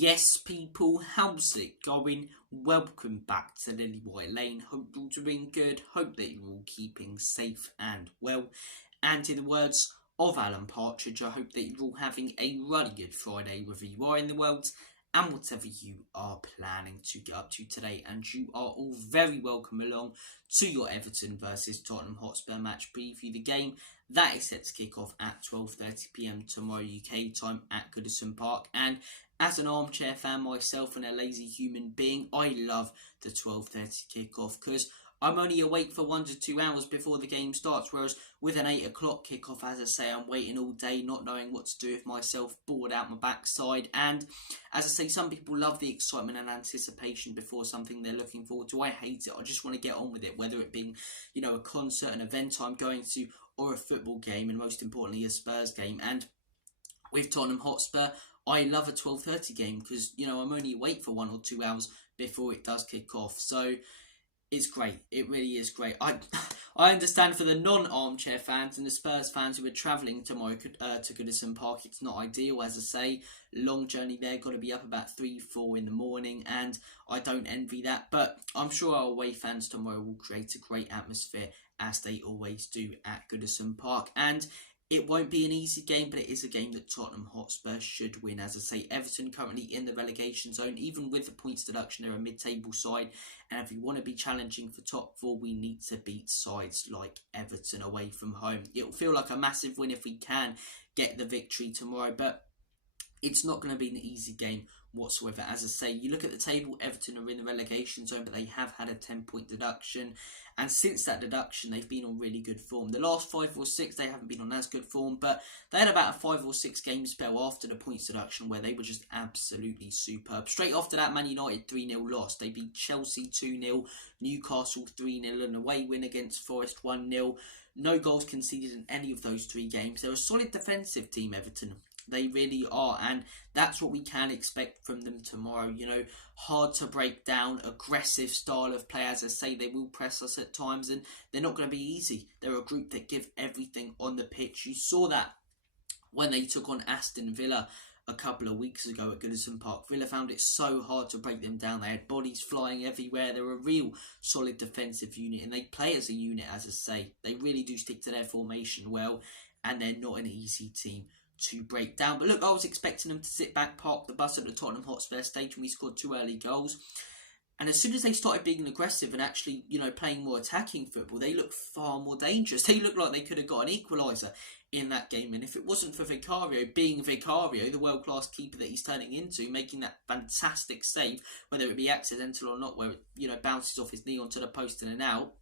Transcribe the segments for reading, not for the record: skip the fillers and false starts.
Yes, people, how's it going? Welcome back to Lily White Lane. Hope you're all doing good. Hope that you're all keeping safe and well. And in the words of Alan Partridge, I hope that you're all having a really good Friday, wherever you are in the world, and whatever you are planning to get up to today. And you are all very welcome along to your Everton versus Tottenham Hotspur match preview. The game that is set to kick off at 12:30 p.m. tomorrow UK time at Goodison Park. And as an armchair fan myself and a lazy human being, I love the 12:30 kickoff because I'm only awake for 1 to 2 hours before the game starts, whereas with an 8 o'clock kickoff, as I say, I'm waiting all day, not knowing what to do with myself, bored out my backside. And as I say, some people love the excitement and anticipation before something they're looking forward to. I hate it. I just want to get on with it, whether it being, a concert, an event I'm going to, or a football game, and most importantly, a Spurs game. And with Tottenham Hotspur, I love a 12:30 game because, I'm only awake for 1 or 2 hours before it does kick off. So it's great. It really is great. I understand for the non-armchair fans and the Spurs fans who are travelling tomorrow to Goodison Park, it's not ideal. As I say, long journey there, got to be up about 3-4 in the morning, and I don't envy that. But I'm sure our away fans tomorrow will create a great atmosphere, as they always do at Goodison Park. And it won't be an easy game, but it is a game that Tottenham Hotspur should win. As I say, Everton currently in the relegation zone. Even with the points deduction, they're a mid-table side. And if we want to be challenging for top 4, we need to beat sides like Everton away from home. It'll feel like a massive win if we can get the victory tomorrow. But it's not going to be an easy game whatsoever. As I say, you look at the table, Everton are in the relegation zone, but they have had a 10-point deduction. And since that deduction, they've been on really good form. The last 5 or 6, they haven't been on as good form, but they had about a 5 or 6 game spell after the points deduction where they were just absolutely superb. Straight after that, Man United 3-0 loss. They beat Chelsea 2-0, Newcastle 3-0, an away win against Forest 1-0. No goals conceded in any of those 3 games. They're a solid defensive team, Everton. They really are, and that's what we can expect from them tomorrow. Hard to break down, aggressive style of play. As I say, they will press us at times, and they're not going to be easy. They're a group that give everything on the pitch. You saw that when they took on Aston Villa a couple of weeks ago at Goodison Park. Villa found it so hard to break them down. They had bodies flying everywhere. They're a real solid defensive unit, and they play as a unit, as I say. They really do stick to their formation well, and they're not an easy team to break down. But look, I was expecting them to sit back, park the bus at the Tottenham Hotspur Stadium. We scored 2 early goals. And as soon as they started being aggressive and actually, playing more attacking football, they looked far more dangerous. They looked like they could have got an equaliser in that game. And if it wasn't for Vicario being Vicario, the world-class keeper that he's turning into, making that fantastic save, whether it be accidental or not, where it, bounces off his knee onto the post and out,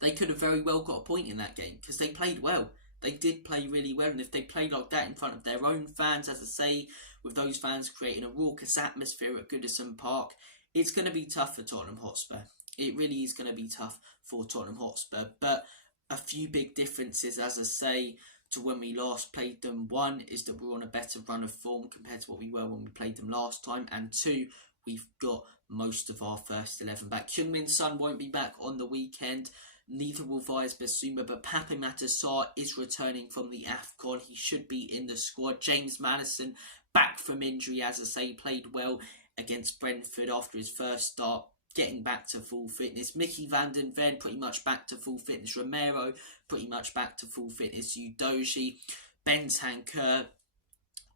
they could have very well got a point in that game because they played well. They did play really well, and if they played like that in front of their own fans, as I say, with those fans creating a raucous atmosphere at Goodison Park, it's going to be tough for Tottenham Hotspur. It really is going to be tough for Tottenham Hotspur. But a few big differences, as I say, to when we last played them. One is that we're on a better run of form compared to what we were when we played them last time. And 2, we've got most of our first 11 back. Heung-min Son won't be back on the weekend. Neither will Vias Bissouma, but Pape Matar Sarr is returning from the AFCON. He should be in the squad. James Maddison, back from injury, as I say, played well against Brentford after his first start, getting back to full fitness. Mickey van den Ven, pretty much back to full fitness. Romero, pretty much back to full fitness. Udogie, Bentancur,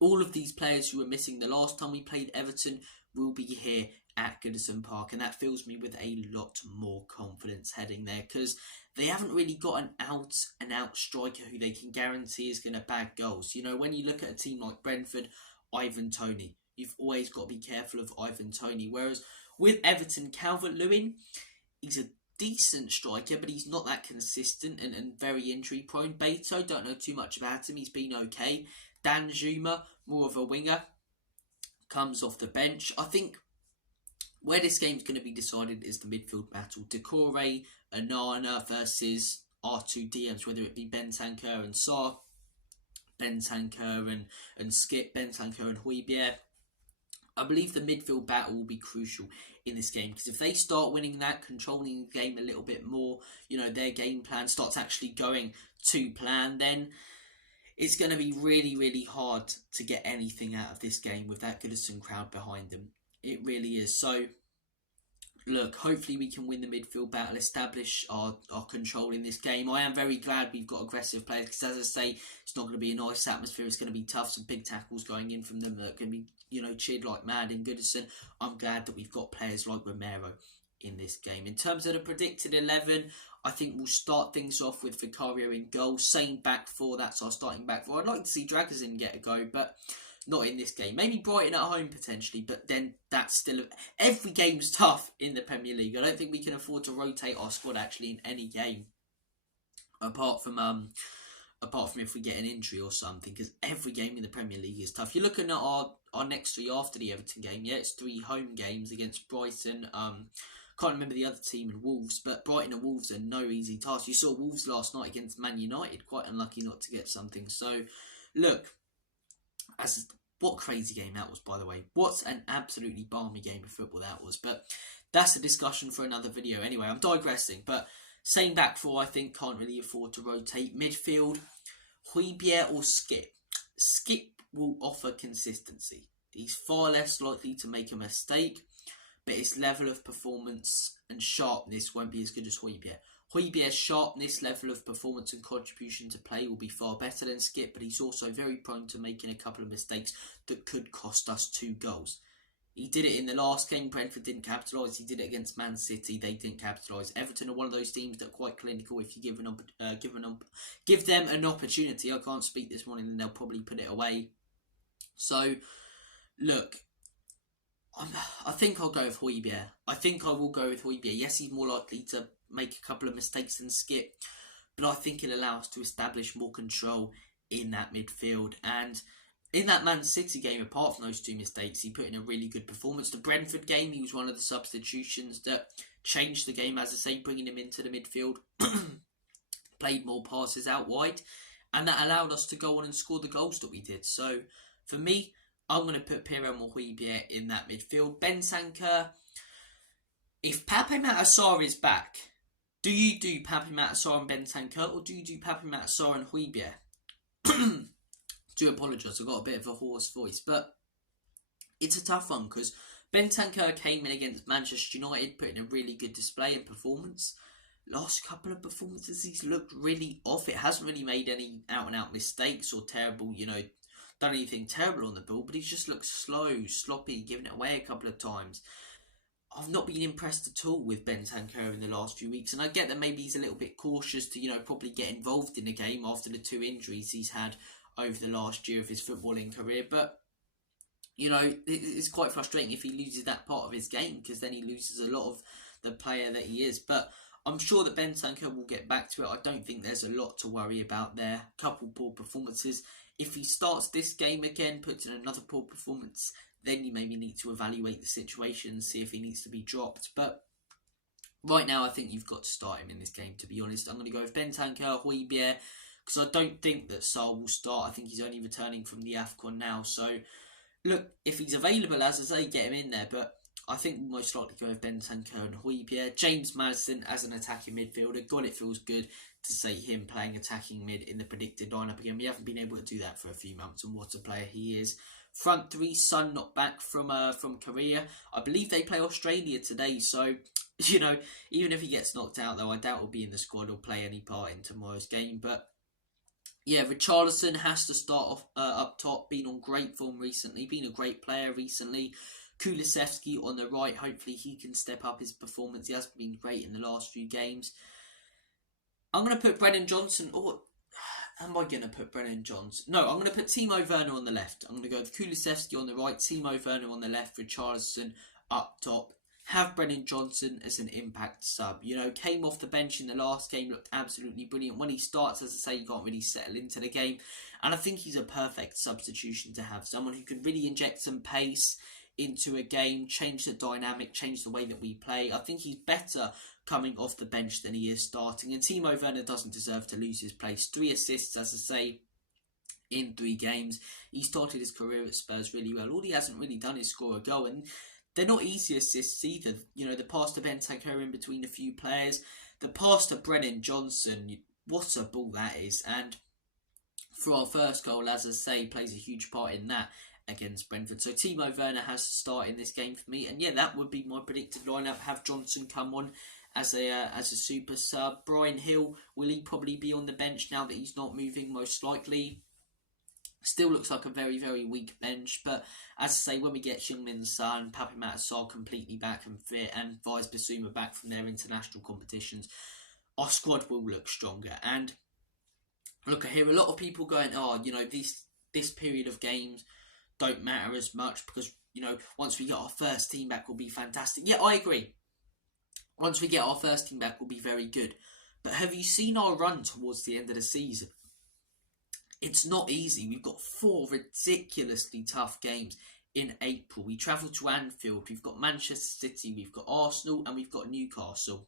all of these players who were missing the last time we played Everton will be here at Goodison Park, and that fills me with a lot more confidence heading there because they haven't really got an out-and-out striker who they can guarantee is going to bag goals. When you look at a team like Brentford, Ivan Toney, you've always got to be careful of Ivan Toney, whereas with Everton, Calvert-Lewin, he's a decent striker, but he's not that consistent and very injury prone. Beto, don't know too much about him, he's been okay. Dan Zuma, more of a winger, comes off the bench. I think where this game's going to be decided is the midfield battle. Decore, Onana versus our 2 DMs, whether it be Bentancur and Sarr, Bentancur and Skip, Bentancur and Højbjerg. I believe the midfield battle will be crucial in this game because if they start winning that, controlling the game a little bit more, their game plan starts actually going to plan, then it's going to be really, really hard to get anything out of this game with that Goodison crowd behind them. It really is. So, look, hopefully we can win the midfield battle, establish our control in this game. I am very glad we've got aggressive players because, as I say, it's not going to be a nice atmosphere. It's going to be tough. Some big tackles going in from them that can be, cheered like mad in Goodison. I'm glad that we've got players like Romero in this game. In terms of the predicted 11, I think we'll start things off with Vicario in goal. Same back four, that's our starting back four. I'd like to see Dragazin get a go, but not in this game. Maybe Brighton at home potentially, but then that's still... Every game's tough in the Premier League. I don't think we can afford to rotate our squad actually in any game. Apart from if we get an injury or something, because every game in the Premier League is tough. You're looking at our next three after the Everton game. Yeah, it's 3 home games against Brighton. Can't remember the other team and Wolves, but Brighton and Wolves are no easy task. You saw Wolves last night against Man United, quite unlucky not to get something. So, look, what a crazy game that was, by the way. What an absolutely balmy game of football that was. But that's a discussion for another video. Anyway, I'm digressing, but same back four, I think, can't really afford to rotate. Midfield, Højbjerg or Skip. Skip will offer consistency. He's far less likely to make a mistake, but his level of performance and sharpness won't be as good as Højbjerg. Højbjerg's sharpness, level of performance and contribution to play will be far better than Skip, but he's also very prone to making a couple of mistakes that could cost us 2 goals. He did it in the last game. Brentford didn't capitalise. He did it against Man City. They didn't capitalise. Everton are one of those teams that are quite clinical. If you give them an opportunity, I can't speak this morning, then they'll probably put it away. So, look, I think I'll go with Højbjerg. I think I will go with Højbjerg. Yes, he's more likely to make a couple of mistakes than Skip, but I think it'll allow us to establish more control in that midfield. And in that Man City game, apart from those 2 mistakes, he put in a really good performance. The Brentford game, he was one of the substitutions that changed the game, as I say, bringing him into the midfield. Played more passes out wide, and that allowed us to go on and score the goals that we did. So, for me, I'm going to put Pierre-Emile Højbjerg in that midfield. Bentancur, if Pape Matar Sarr is back, do you do Pape Matar Sarr and Bentancur, or do you do Pape Matar Sarr and Højbjerg? Do apologise, I've got a bit of a hoarse voice, but it's a tough one because Bentancur came in against Manchester United, put in a really good display and performance. Last couple of performances, he's looked really off. It hasn't really made any out-and-out mistakes or terrible, done anything terrible on the ball, but he's just looked slow, sloppy, giving it away a couple of times. I've not been impressed at all with Bentancur in the last few weeks, and I get that maybe he's a little bit cautious to, probably get involved in the game after the 2 injuries he's had over the last year of his footballing career, but it's quite frustrating if he loses that part of his game, because then he loses a lot of the player that he is. But I'm sure that Bentancur will get back to it. I don't think there's a lot to worry about there. Couple poor performances. If he starts this game again, puts in another poor performance, then you maybe need to evaluate the situation and see if he needs to be dropped. But right now, I think you've got to start him in this game, to be honest. I'm going to go with Bentancur, Højbjerg, because I don't think that Sarr will start. I think he's only returning from the AFCON now. So, look, if he's available, as I say, get him in there. But I think we'll most likely go with Bentancur and Højbjerg. James Maddison as an attacking midfielder. God, it feels good to see him playing attacking mid in the predicted lineup again. We haven't been able to do that for a few months, and what a player he is. Front 3, Son not back from Korea. I believe they play Australia today, so, even if he gets knocked out, though, I doubt he'll be in the squad or play any part in tomorrow's game. But yeah, Richarlison has to start off up top. Been on great form recently. Been a great player recently. Kulusevski on the right. Hopefully he can step up his performance. He hasn't been great in the last few games. I'm going to put Brennan Johnson... Or am I going to put Brennan Johnson? No, I'm going to put Timo Werner on the left. I'm going to go with Kulusevski on the right. Timo Werner on the left. Richarlison up top. Have Brennan Johnson as an impact sub. Came off the bench in the last game, looked absolutely brilliant. When he starts, as I say, you can't really settle into the game. And I think he's a perfect substitution to have. Someone who can really inject some pace into a game, change the dynamic, change the way that we play. I think he's better coming off the bench than he is starting. And Timo Werner doesn't deserve to lose his place. 3 assists, as I say, in 3 games. He started his career at Spurs really well. All he hasn't really done is score a goal. And they're not easy assists either. The pass to Bentancur in between a few players. The pass to Brennan Johnson, what a ball that is. And for our first goal, as I say, plays a huge part in that against Brentford. So Timo Werner has to start in this game for me, and yeah, that would be my predicted lineup. Have Johnson come on as a super sub. Brian Hill, will he probably be on the bench now that he's not moving? Most likely. Still looks like a very, very weak bench, but as I say, when we get Heung-min Son, Pape Matar completely back and fit, and Vise Bissouma back from their international competitions, our squad will look stronger. And look, I hear a lot of people going, oh, this period of games don't matter as much because, once we get our first team back, will be fantastic. Yeah, I agree. Once we get our first team back, we'll be very good. But have you seen our run towards the end of the season? It's not easy. We've got 4 ridiculously tough games in April. We travel to Anfield. We've got Manchester City. We've got Arsenal. And we've got Newcastle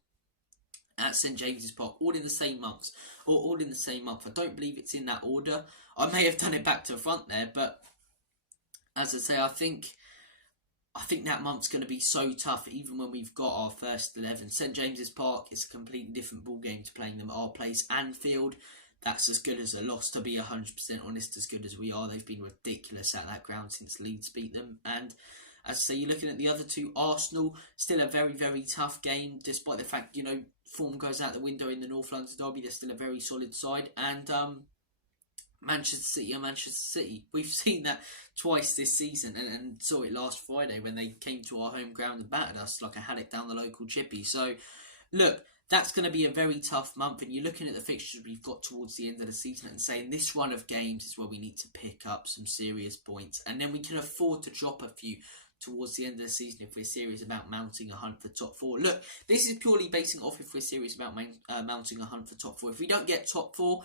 at St James's Park. All in the same months. Or all in the same month. I don't believe it's in that order. I may have done it back to front there. But as I say, I think that month's going to be so tough, even when we've got our first 11. St James's Park is a completely different ball game to playing them at our place. Anfield, that's as good as a loss, to be 100% honest, as good as we are. They've been ridiculous at that ground since Leeds beat them. And as I say, you're looking at the other two, Arsenal, still a very, very tough game, despite the fact, form goes out the window in the North London derby. They're still a very solid side. And Manchester City are Manchester City. We've seen that twice this season, and saw it last Friday when they came to our home ground and battered us like a haddock down the local chippy. So, look, that's going to be a very tough month, and you're looking at the fixtures we've got towards the end of the season and saying this run of games is where we need to pick up some serious points, and then we can afford to drop a few towards the end of the season if we're serious about mounting a hunt for top 4. Look, this is purely basing off if we're serious about mounting a hunt for top 4. If we don't get top 4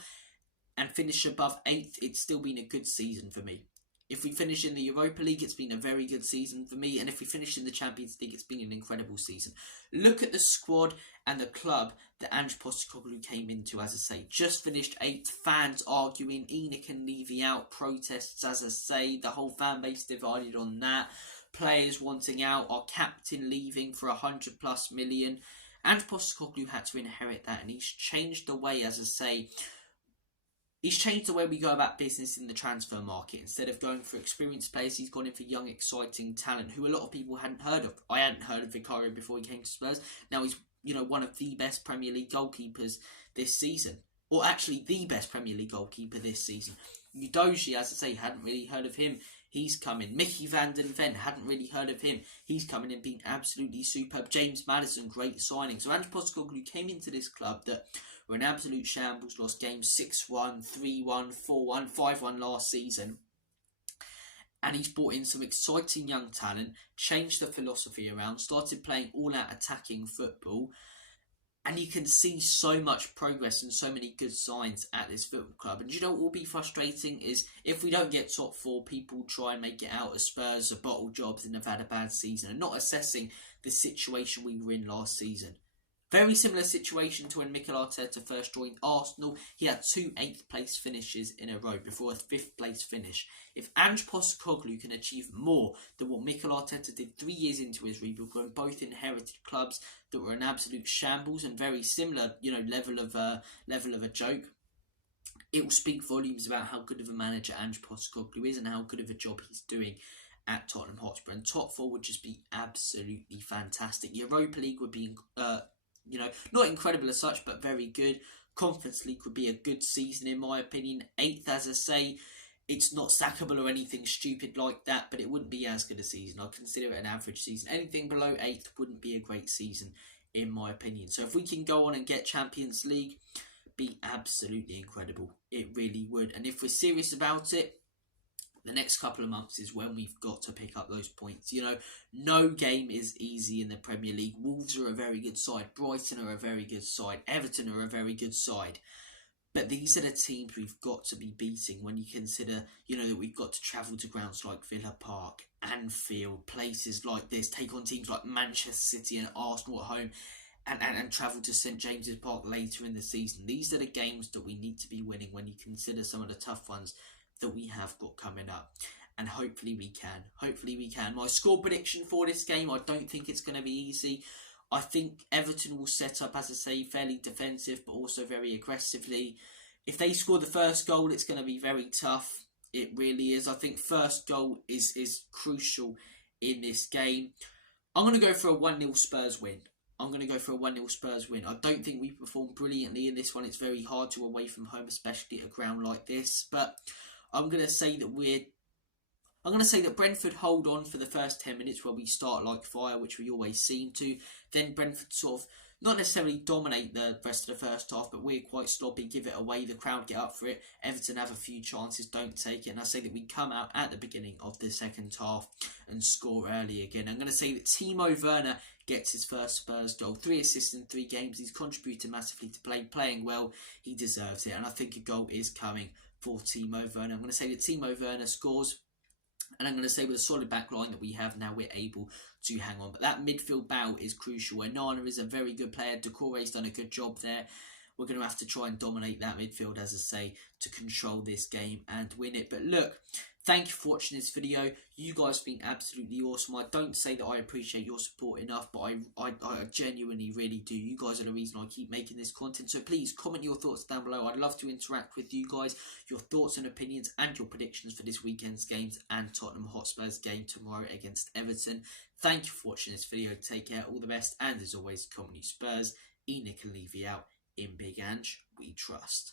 and finish above 8th, it's still been a good season for me. If we finish in the Europa League, it's been a very good season for me. And if we finish in the Champions League, it's been an incredible season. Look at the squad and the club that Ange Postecoglou came into, as I say. Just finished 8th, fans arguing, ENIC and Levy out, protests, as I say. The whole fan base divided on that. Players wanting out, our captain leaving for 100+ million. Ange Postecoglou had to inherit that, and he's changed the way, as I say, he's changed the way we go about business in the transfer market. Instead of going for experienced players, he's gone in for young, exciting talent who a lot of people hadn't heard of. I hadn't heard of Vicario before he came to Spurs. Now he's, one of the best Premier League goalkeepers this season. Or actually, the best Premier League goalkeeper this season. Udogie, as I say, hadn't really heard of him. He's coming. Mickey van den Ven, hadn't really heard of him. He's coming and being absolutely superb. James Maddison, great signing. So Ange Postecoglou came into this club that were an absolute shambles, lost games 6-1, 3-1, 4-1, 5-1 last season. And he's brought in some exciting young talent, changed the philosophy around, started playing all-out attacking football. And you can see so much progress and so many good signs at this football club. And what will be frustrating is if we don't get top 4, people try and make it out as Spurs are bottle jobs and have had a bad season and not assessing the situation we were in last season. Very similar situation to when Mikel Arteta first joined Arsenal. He had 2 8th place finishes in a row before a 5th place finish. If Ange Postecoglou can achieve more than what Mikel Arteta did 3 years into his rebuild, when both inherited clubs that were an absolute shambles and very similar, level of a joke, it will speak volumes about how good of a manager Ange Postecoglou is and how good of a job he's doing at Tottenham Hotspur. And top 4 would just be absolutely fantastic. Europa League would be not incredible as such, but very good. Conference League would be a good season in my opinion. 8th, as I say, it's not sackable or anything stupid like that, but it wouldn't be as good a season. I'd consider it an average season. Anything below 8th wouldn't be a great season in my opinion. So if we can go on and get Champions League, be absolutely incredible. It really would. And if we're serious about it, the next couple of months is when we've got to pick up those points. No game is easy in the Premier League. Wolves are a very good side. Brighton are a very good side. Everton are a very good side. But these are the teams we've got to be beating when you consider, that we've got to travel to grounds like Villa Park, Anfield, places like this, take on teams like Manchester City and Arsenal at home, and travel to St James's Park later in the season. These are the games that we need to be winning when you consider some of the tough ones that we have got coming up, and hopefully we can. My score prediction for this game, I don't think it's going to be easy. I think Everton will set up, as I say, fairly defensive but also very aggressively. If they score the first goal, it's going to be very tough. It really is. I think first goal is crucial in this game. I'm going to go for a 1-0 Spurs win. I don't think we performed brilliantly in this one. It's very hard to away from home, especially at a ground like this. But I'm going to say that Brentford hold on for the first 10 minutes where we start like fire, which we always seem to. Then Brentford sort of not necessarily dominate the rest of the first half, but we're quite sloppy, give it away, the crowd get up for it. Everton have a few chances, don't take it. And I say that we come out at the beginning of the second half and score early again. I'm going to say that Timo Werner gets his first Spurs goal. 3 assists in 3 games. He's contributed massively to playing well. He deserves it. And I think a goal is coming for Timo Werner. I'm going to say that Timo Werner scores. And I'm going to say with a solid back line that we have now, we're able to hang on. But that midfield battle is crucial. Onana is a very good player. Doucouré's done a good job there. We're going to have to try and dominate that midfield, as I say, to control this game and win it. But look, thank you for watching this video. You guys have been absolutely awesome. I don't say that I appreciate your support enough, but I genuinely really do. You guys are the reason I keep making this content. So please comment your thoughts down below. I'd love to interact with you guys, your thoughts and opinions and your predictions for this weekend's games and Tottenham Hotspur's game tomorrow against Everton. Thank you for watching this video. Take care, all the best, and as always, come on you Spurs. Enoch and Levy out. In Big Ange, we trust.